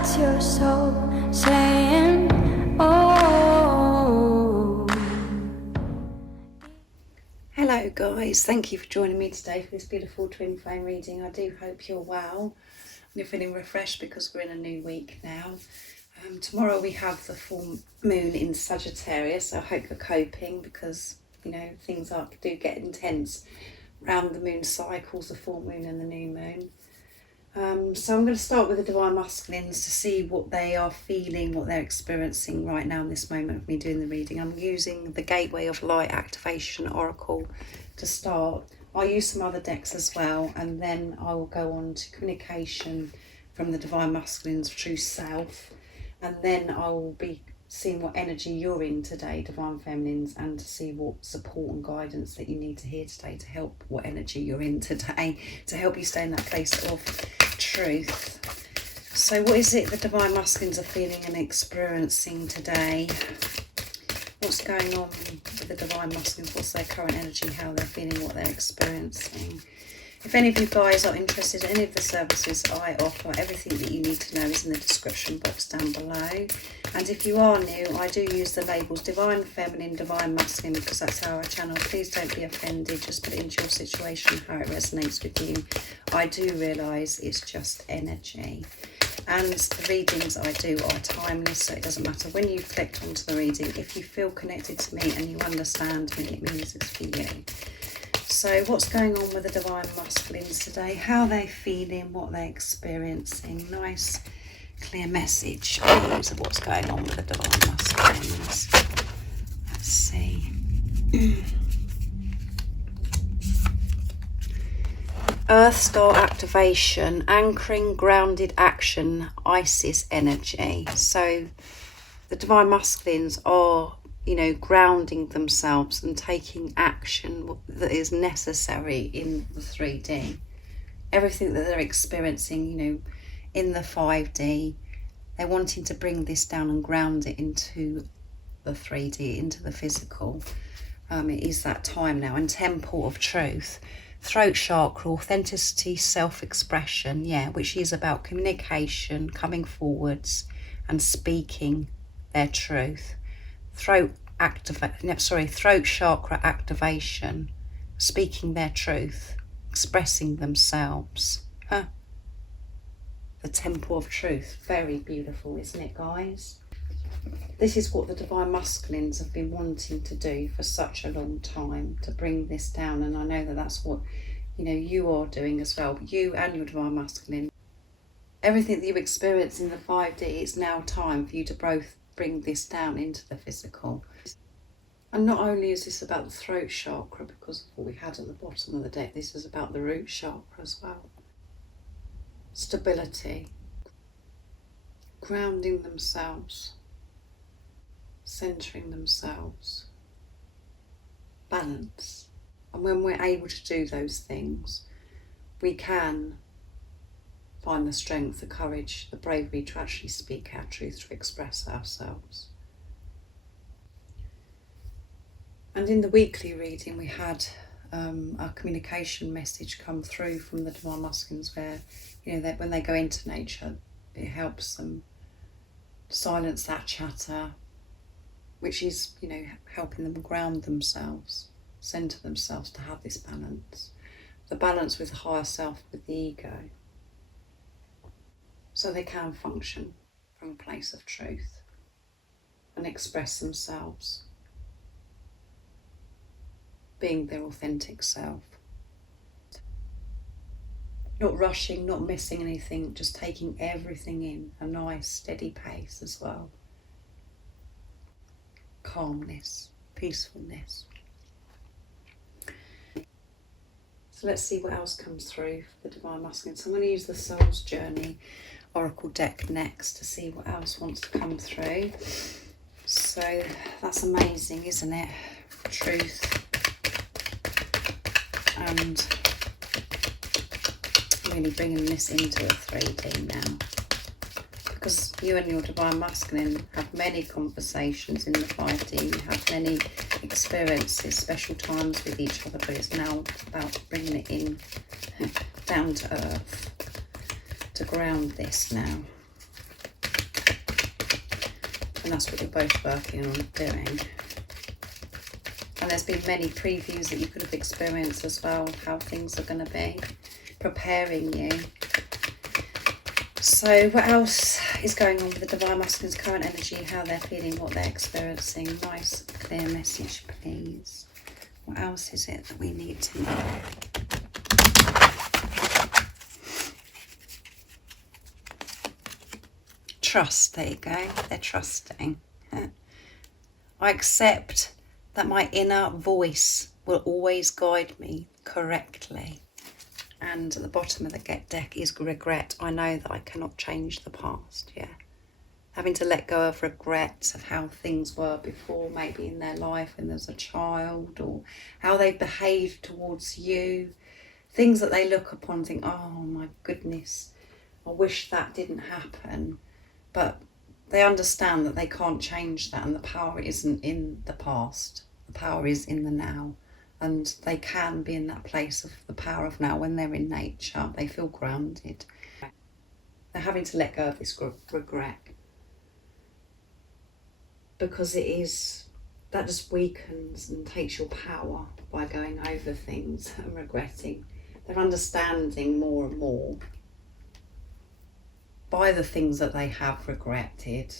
That's your soul saying, oh. Hello guys, thank you for joining me today for this beautiful twin flame reading. I do hope you're well and you're feeling refreshed because we're in a new week now. Tomorrow we have the full moon in Sagittarius, so I hope you're coping because, you know, things do get intense around the moon cycles, the full moon and the new moon. So I'm going to start with the Divine Masculines to see what they are feeling, what they're experiencing right now in this moment of me doing the reading. I'm using the Gateway of Light Activation Oracle to start. I'll use some other decks as well, and then I will go on to communication from the Divine Masculines, True Self, and then I will be seeing what energy you're in today, Divine Feminines, and to see what support and guidance that you need to hear today to help what energy you're in today, to help you stay in that place of truth. So what is it the Divine Masculines are feeling and experiencing today? What's going on with the Divine Masculines? What's their current energy, how they're feeling, what they're experiencing? If any of you guys are interested in any of the services I offer, everything that you need to know is in the description box down below. And if you are new, I do use the labels Divine Feminine, Divine Masculine, because that's how I channel. Please don't be offended, just put it into your situation, how it resonates with you. I do realise it's just energy. And the readings I do are timeless, so it doesn't matter when you clicked onto the reading. If you feel connected to me and you understand me, it means it's for you. So what's going on with the Divine Masculines today? How they're feeling, what they're experiencing. Nice, clear message, please, of what's going on with the Divine Masculines. Let's see. Earth Star activation, anchoring, grounded action, Isis energy. So the Divine Masculines are, you know, grounding themselves and taking action that is necessary in the 3D. Everything that they're experiencing, you know, in the 5D, they're wanting to bring this down and ground it into the 3D, into the physical. It is that time now. And Temple of Truth, throat chakra, authenticity, self-expression, which is about communication, coming forwards and speaking their truth. Throat chakra activation, speaking their truth, expressing themselves. The Temple of Truth, very beautiful, isn't it, guys? This is what the Divine Masculines have been wanting to do for such a long time, to bring this down, and I know that that's what, you know, you are doing as well, you and your Divine Masculine. Everything that you experience in the 5D, it's now time for you to both bring this down into the physical. And not only is this about the throat chakra, because of what we had at the bottom of the deck, this is about the root chakra as well. Stability, grounding themselves, centering themselves, balance. And when we're able to do those things, we can find the strength, the courage, the bravery to actually speak our truth, to express ourselves. And in the weekly reading, we had a communication message come through from the Divine Masculines where, you know, that when they go into nature, it helps them silence that chatter, which is, you know, helping them ground themselves, center themselves to have this balance. The balance with the higher self, with the ego. So they can function from a place of truth and express themselves, being their authentic self. Not rushing, not missing anything, just taking everything in, a nice steady pace as well. Calmness, peacefulness. So let's see what else comes through for the Divine Masculine. So I'm going to use the Soul's Journey Oracle deck next to see what else wants to come through. So that's amazing, isn't it? Truth and really bringing this into a 3D now, because you and your Divine Masculine have many conversations in the 5D, you have many experiences, special times with each other, but it's now about bringing it in down to earth, to ground this now. And that's what you're both working on doing. And there's been many previews that you could have experienced as well, of how things are going to be, preparing you. So what else is going on with the Divine Masculine's current energy, how they're feeling, what they're experiencing? Nice, clear message, please. What else is it that we need to know? Trust, there you go. They're trusting. I accept that my inner voice will always guide me correctly. And at the bottom of the deck is regret. I know that I cannot change the past, yeah. Having to let go of regrets of how things were before, maybe in their life when there was a child, or how they behaved towards you. Things that they look upon and think, oh my goodness, I wish that didn't happen. But they understand that they can't change that, and the power isn't in the past. The power is in the now. And they can be in that place of the power of now when they're in nature. They feel grounded. They're having to let go of this regret. Because that just weakens and takes your power by going over things and regretting. They're understanding more and more by the things that they have regretted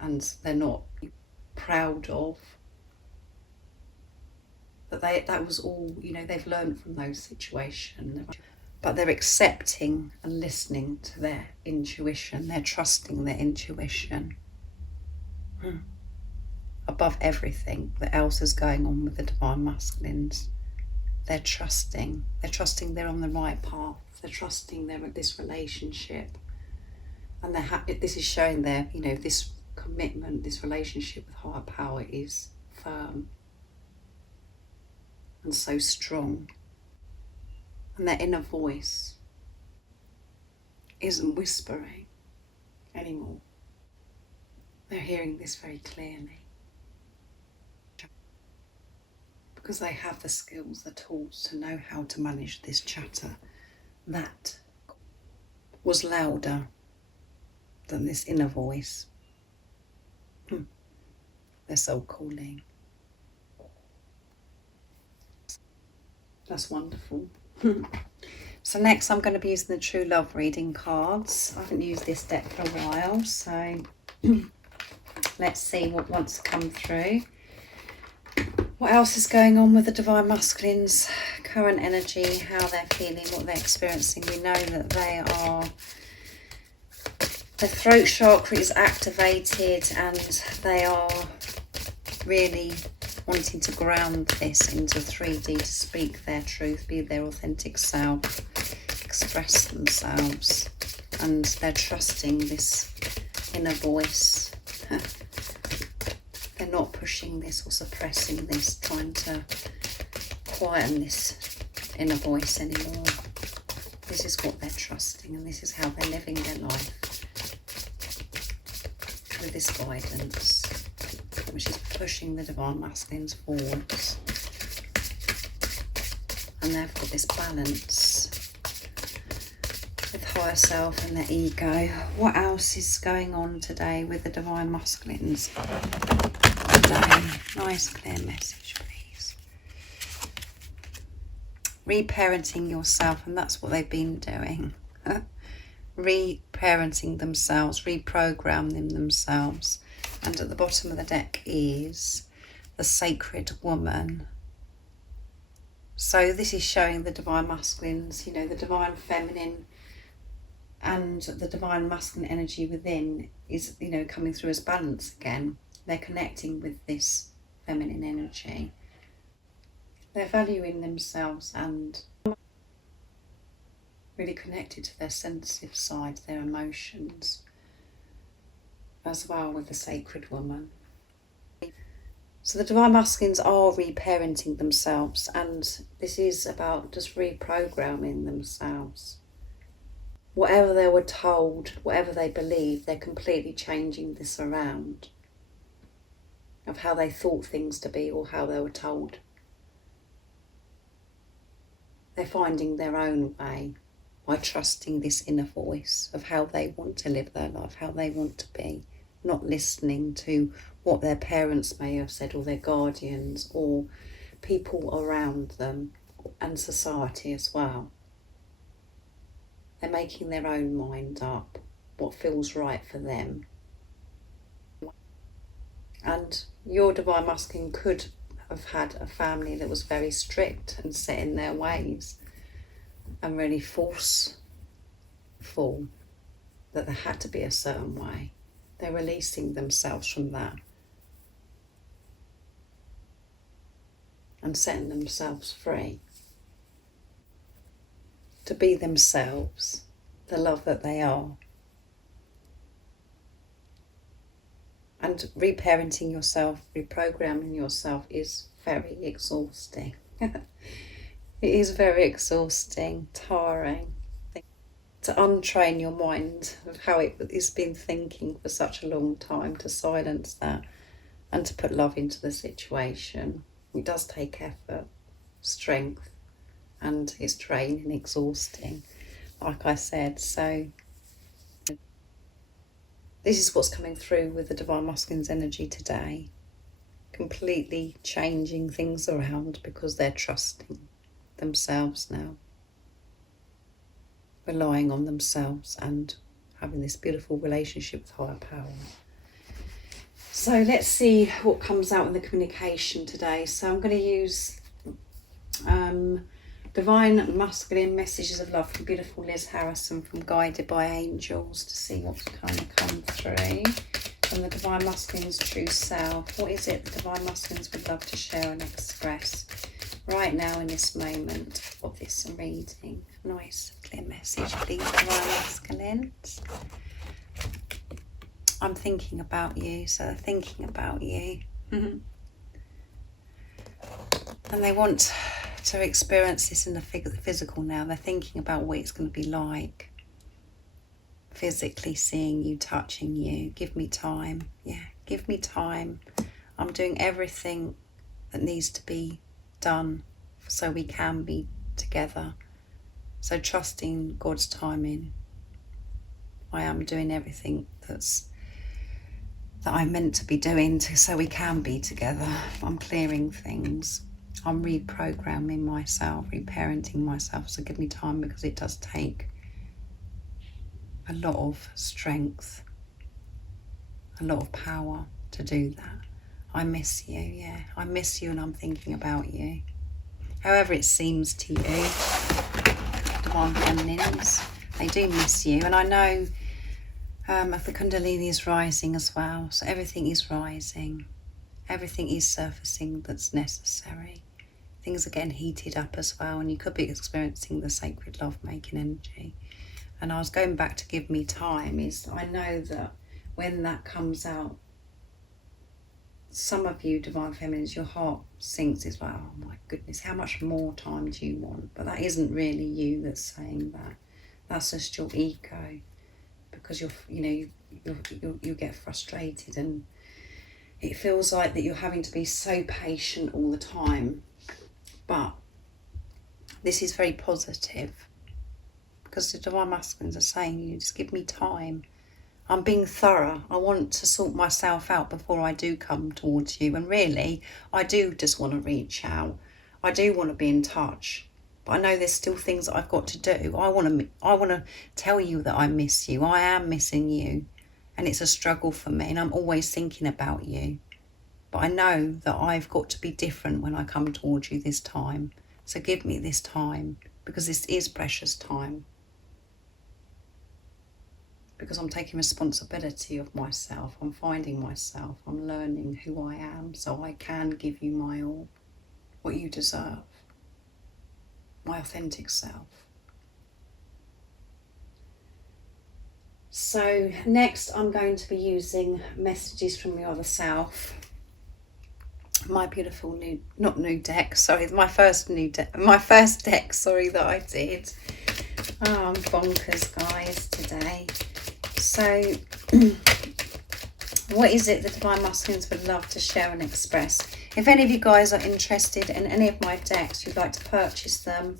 and they're not proud of. That was all, they've learned from those situations. But they're accepting and listening to their intuition. They're trusting their intuition. Above everything that else is going on with the Divine Masculines. They're trusting. They're trusting they're on the right path. They're trusting they're at this relationship. And this is showing this commitment, this relationship with higher power is firm. And so strong. And their inner voice isn't whispering anymore. They're hearing this very clearly. Because they have the skills, the tools to know how to manage this chatter that was louder than this inner voice. Their soul calling. That's wonderful. So next I'm going to be using the True Love reading cards. I haven't used this deck for a while, so let's see what wants to come through. What else is going on with the Divine Masculines' current energy, how they're feeling, what they're experiencing. We know that their throat chakra is activated and they are really wanting to ground this into 3D, to speak their truth, be their authentic self, express themselves, and they're trusting this inner voice. They're not pushing this or suppressing this, trying to quieten this inner voice anymore. This is what they're trusting, and this is how they're living their life with this guidance, which is pushing the Divine Masculines forwards. And they've got this balance with higher self and their ego. What else is going on today with the Divine Masculines? Nice clear message, please. Reparenting yourself, and that's what they've been doing. Reparenting themselves, reprogramming themselves. And at the bottom of the deck is the Sacred Woman. So this is showing the Divine Masculines, the Divine Feminine and the Divine Masculine energy within is, coming through as balance again. They're connecting with this feminine energy. They're valuing themselves and really connected to their sensitive side, their emotions, as well with the Sacred Woman. So the Divine Masculines are reparenting themselves, and this is about just reprogramming themselves. Whatever they were told, whatever they believe, they're completely changing this around of how they thought things to be or how they were told. They're finding their own way by trusting this inner voice of how they want to live their life, how they want to be not listening to what their parents may have said, or their guardians, or people around them, and society as well. They're making their own mind up, what feels right for them. And your divine masculine could have had a family that was very strict and set in their ways and really forceful, that they had to be a certain way. They're releasing themselves from that and setting themselves free to be themselves, the love that they are. And reparenting yourself, reprogramming yourself is very exhausting. It is very exhausting, tiring. To untrain your mind of how it has been thinking for such a long time, to silence that and to put love into the situation. It does take effort, strength, and it's draining, exhausting, like I said. So this is what's coming through with the Divine Masculine's energy today. Completely changing things around because they're trusting themselves now. Relying on themselves and having this beautiful relationship with higher power. So let's see what comes out in the communication today. So I'm going to use Divine Masculine Messages of Love from beautiful Liz Harrison from Guided by Angels to see what's kind of come through. From the Divine Masculine's true self. What is it the Divine Masculines would love to share and express right now in this moment of this reading? Nice clear message, please, Divine Masculines. I'm thinking about you, so they're thinking about you. And they want to experience this in the physical now. They're thinking about what it's going to be like. Physically seeing you, touching you. Give me time. Yeah, give me time. I'm doing everything that needs to be done so we can be together. So trusting God's timing. I am doing everything that I'm meant to be doing so we can be together. I'm clearing things. I'm reprogramming myself, reparenting myself. So give me time, because it does take a lot of strength, a lot of power to do that. I miss you, yeah. I miss you and I'm thinking about you. However it seems to you, Divine Feminines, they do miss you. And I know the Kundalini is rising as well. So everything is rising. Everything is surfacing that's necessary. Things are getting heated up as well. And you could be experiencing the sacred love-making energy. And I was going back to give me time. I know that when that comes out, some of you Divine Feminines, your heart sinks. It's like, oh my goodness, how much more time do you want? But that isn't really you that's saying that. That's just your ego, because you get frustrated and it feels like that you're having to be so patient all the time. But this is very positive, because the Divine Masculines are saying, you just give me time. I'm being thorough. I want to sort myself out before I do come towards you. And really, I do just want to reach out. I do want to be in touch. But I know there's still things that I've got to do. I want to tell you that I miss you. I am missing you. And it's a struggle for me. And I'm always thinking about you. But I know that I've got to be different when I come towards you this time. So give me this time, because this is precious time. Because I'm taking responsibility of myself. I'm finding myself. I'm learning who I am, so I can give you my all, what you deserve, my authentic self. So next I'm going to be using messages from your other self. My beautiful my first deck, that I did. Oh, I'm bonkers, guys, today. So, what is it the Divine Masculines would love to share and express? If any of you guys are interested in any of my decks, you'd like to purchase them,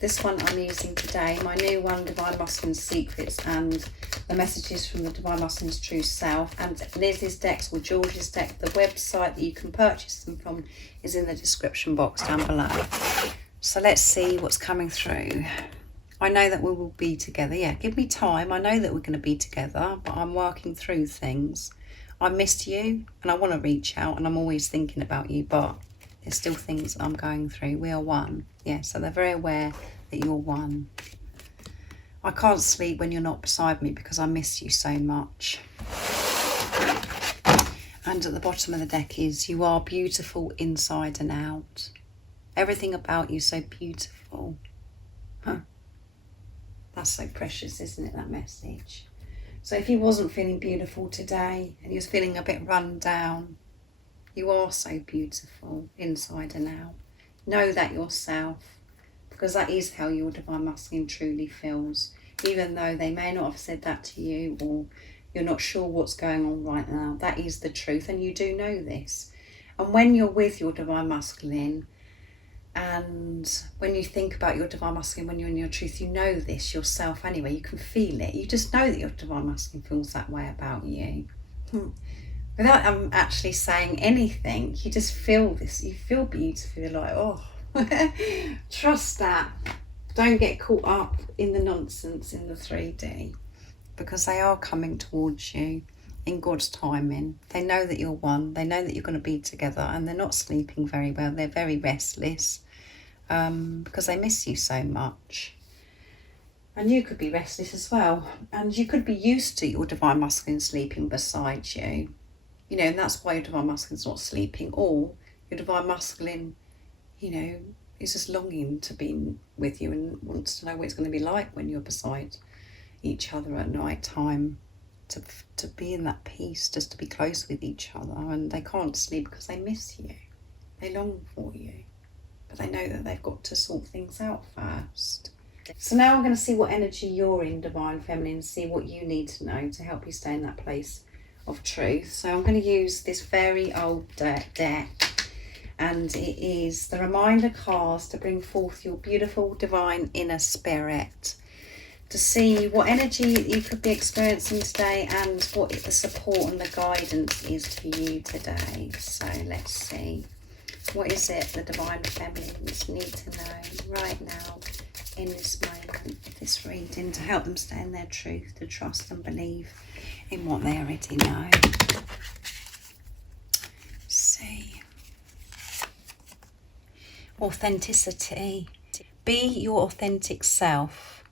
This one I'm using today, my new one, Divine Masculine's Secrets, and the messages from the Divine Masculine's True Self, and Liz's decks or George's deck. The website that you can purchase them from is in the description box down below. So let's see what's coming through. I know that we will be together. Yeah, give me time. I know that we're going to be together, but I'm working through things. I missed you and I want to reach out, and I'm always thinking about you, but there's still things I'm going through. We are one. Yeah, so they're very aware that you're one. I can't sleep when you're not beside me because I miss you so much. And at the bottom of the deck is, you are beautiful inside and out. Everything about you so beautiful. Huh. That's so precious, isn't it, that message? So if he wasn't feeling beautiful today and he was feeling a bit run down, you are so beautiful inside and out. Know that yourself, because that is how your Divine Masculine truly feels. Even though they may not have said that to you, or you're not sure what's going on right now, that is the truth, and you do know this. And when you're with your Divine Masculine, and when you think about your Divine Masculine, when you're in your truth, you know this yourself anyway. You can feel it. You just know that your Divine Masculine feels that way about you. Without actually saying anything, you just feel this. You feel beautiful. You're like, oh, trust that. Don't get caught up in the nonsense in the 3D, because they are coming towards you in God's timing. They know that you're one. They know that you're going to be together, and they're not sleeping very well. They're very restless because they miss you so much. And you could be restless as well. And you could be used to your Divine Masculine sleeping beside you. You know, and that's why your Divine Masculine's not sleeping. Or your Divine Masculine, you know, is just longing to be with you and wants to know what it's going to be like when you're beside each other at night time. To be in that peace, just to be close with each other. And they can't sleep because they miss you. They long for you. But they know that they've got to sort things out first. So now I'm going to see what energy you're in, Divine Feminine, see what you need to know to help you stay in that place of truth. So I'm going to use this very old deck, and it is the reminder cards to bring forth your beautiful divine inner spirit, to see what energy you could be experiencing today and what the support and the guidance is for you today. So let's see. What is it the Divine Feminines need to know right now in this moment of this reading to help them stay in their truth, to trust and believe in what they already know? Let's see. Authenticity. Be your authentic self.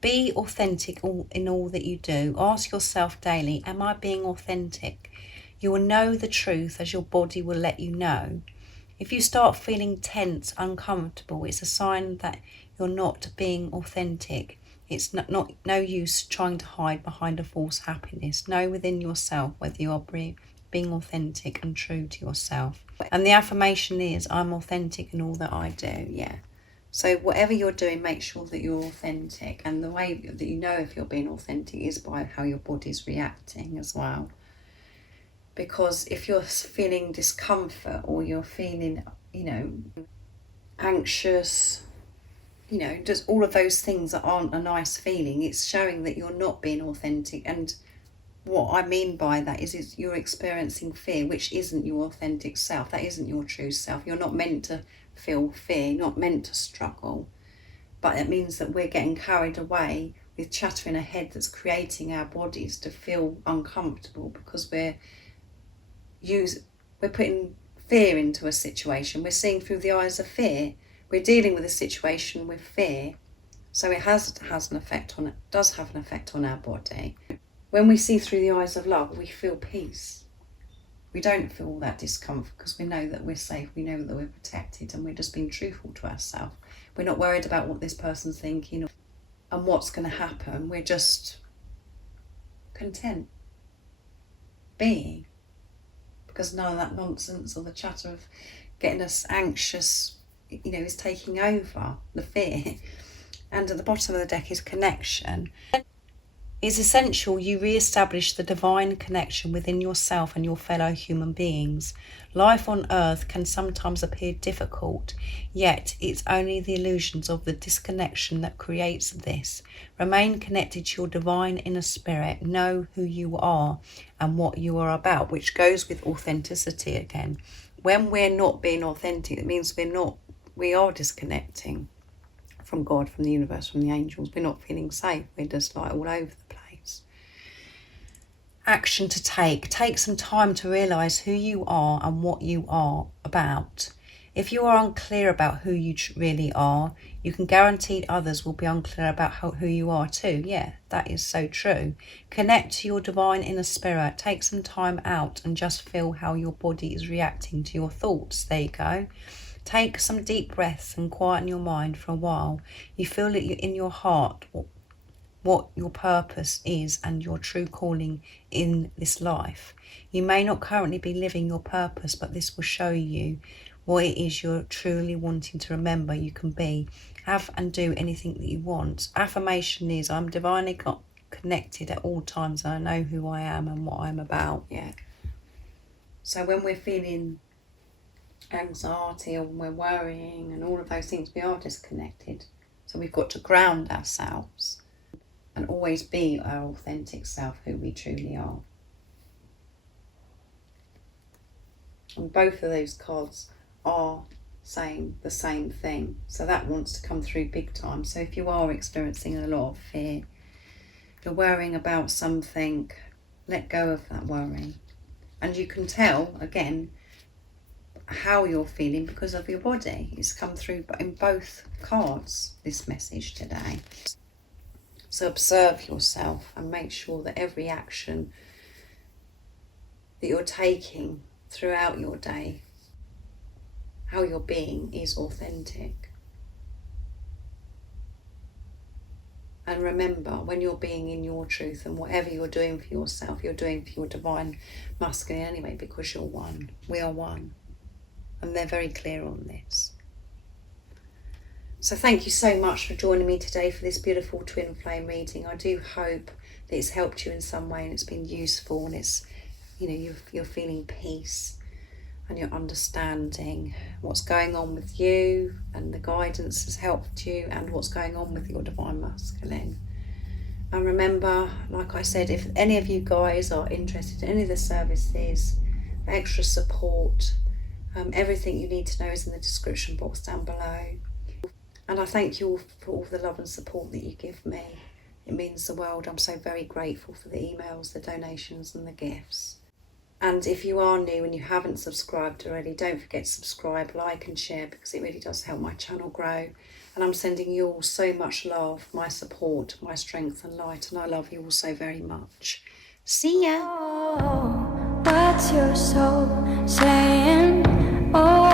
Be authentic in all that you do. Ask yourself daily, am I being authentic? You will know the truth as your body will let you know. If you start feeling tense, uncomfortable, it's a sign that you're not being authentic. It's no use trying to hide behind a false happiness. Know within yourself whether you are being authentic and true to yourself. And the affirmation is, I'm authentic in all that I do. Yeah. So whatever you're doing, make sure that you're authentic. And the way that you know if you're being authentic is by how your body's reacting as well. Because if you're feeling discomfort, or you're feeling, you know, anxious, you know, just all of those things that aren't a nice feeling, it's showing that you're not being authentic. And what I mean by that is you're experiencing fear, which isn't your authentic self. That isn't your true self. You're not meant to feel fear, not meant to struggle. But it means that we're getting carried away with chatter in our head that's creating our bodies to feel uncomfortable, because we're putting fear into a situation. We're seeing through the eyes of fear. We're dealing with a situation with fear. So it does have an effect on our body. When we see through the eyes of love, we feel peace. We don't feel all that discomfort because we know that we're safe. We know that we're protected, and we're just being truthful to ourselves. We're not worried about what this person's thinking and what's going to happen. We're just content being. Because none of that nonsense or the chatter of getting us anxious, you know, is taking over the fear. And at the bottom of the deck is connection. It's essential you re-establish the divine connection within yourself and your fellow human beings. Life on earth can sometimes appear difficult, yet it's only the illusions of the disconnection that creates this. Remain connected to your divine inner spirit. Know who you are and what you are about, which goes with authenticity again. When we're not being authentic, it means we are disconnecting from God, from the universe, from the angels. We're not feeling safe. We're just like all over the place. Action to take. Take some time to realise who you are and what you are about. If you are unclear about who you really are, you can guarantee others will be unclear about who you are too. Yeah, that is so true. Connect to your divine inner spirit. Take some time out and just feel how your body is reacting to your thoughts. There you go. Take some deep breaths and quieten your mind for a while. You feel it in your heart what your purpose is and your true calling in this life. You may not currently be living your purpose, but this will show you what it is you're truly wanting to remember you can be. Have and do anything that you want. Affirmation is, I'm divinely connected at all times and I know who I am and what I'm about. Yeah. So when we're feeling anxiety or when we're worrying and all of those things, we are disconnected. So we've got to ground ourselves and always be our authentic self, who we truly are. And both of those cards are saying the same thing. So that wants to come through big time. So if you are experiencing a lot of fear, if you're worrying about something, let go of that worry. And you can tell, again, how you're feeling because of your body. It's come through in both cards, this message today. So observe yourself and make sure that every action that you're taking throughout your day, how you're being, is authentic. And remember, when you're being in your truth and whatever you're doing for yourself, you're doing for your divine masculine anyway, because you're one. We are one. And they're very clear on this. So thank you so much for joining me today for this beautiful twin flame reading. I do hope that it's helped you in some way and it's been useful, and it's, you're feeling peace and you're understanding what's going on with you, and the guidance has helped you, and what's going on with your divine masculine. And remember, like I said, if any of you guys are interested in any of the services, extra support, everything you need to know is in the description box down below. And I thank you all for all the love and support that you give me. It means the world. I'm so very grateful for the emails, the donations and the gifts. And if you are new and you haven't subscribed already, don't forget to subscribe, like and share, because it really does help my channel grow. And I'm sending you all so much love, my support, my strength and light. And I love you all so very much. See ya. Oh, what's your soul saying? Oh.